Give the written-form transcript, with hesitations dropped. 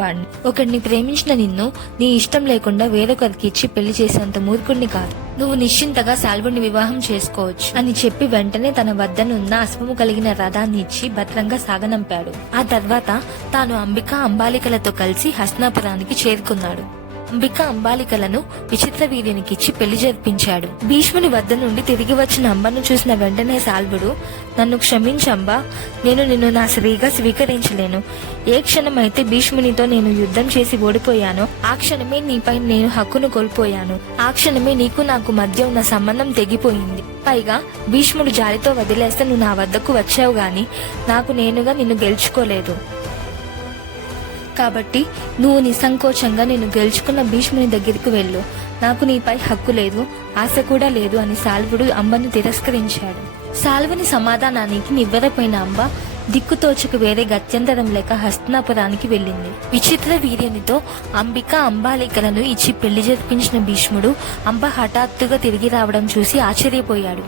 వాడిని. ఒకడిని ప్రేమించిన నిన్ను నీ ఇష్టం లేకుండా వేరొకరికి ఇచ్చి పెళ్లి చేసేంత మూర్ఖుడిని కాదు. నువ్వు నిశ్చింతగా శాల్వుని వివాహం చేసుకోవచ్చు అని చెప్పి వెంటనే తన వద్దనున్న అశ్వము కలిగిన రథాన్ని ఇచ్చి భద్రంగా సాగనంపాడు. ఆ తర్వాత తాను అంబిక అంబాలికలతో కలిసి హస్తినాపురానికి చేరుకున్నాడు. అంబిక అంబాలికలను విచిత్ర వీర్యునికిచ్చి పెళ్లి జరిపించాడు. భీష్ముని వద్ద నుండి తిరిగి వచ్చిన అంబను చూసిన వెంటనే శాల్వుడు, నన్ను క్షమించంబా, నేను నిన్ను నా స్త్రీగా స్వీకరించలేను. ఏ క్షణమైతే భీష్మునితో నేను యుద్ధం చేసి ఓడిపోయానో ఆ క్షణమే నీపై నేను హక్కును కోల్పోయాను. ఆ క్షణమే నీకు నాకు మధ్య ఉన్న సంబంధం తెగిపోయింది. పైగా భీష్ముడు జాలితో వదిలేస్తే నువ్వు నా వద్దకు వచ్చావు గాని నాకు నేనుగా నిన్ను గెలుచుకోలేదు. కాబట్టి నువ్వు నిస్సంకోచంగా నేను గెలుచుకున్న భీష్ముని దగ్గరికి వెళ్ళు. నాకు నీపై హక్కు లేదు, ఆశ కూడా లేదు అని శాల్వుడు అంబను తిరస్కరించాడు. శాల్వుని సమాధానానికి నివ్వెరపోయిన అంబ దిక్కుతోచకు వేరే గత్యంతరం లేక హస్తినాపురానికి వెళ్ళింది. విచిత్ర వీర్యునితో అంబిక అంబాలికలను ఇచ్చి పెళ్లి జరిపించిన భీష్ముడు అంబ హఠాత్తుగా తిరిగి రావడం చూసి ఆశ్చర్యపోయాడు.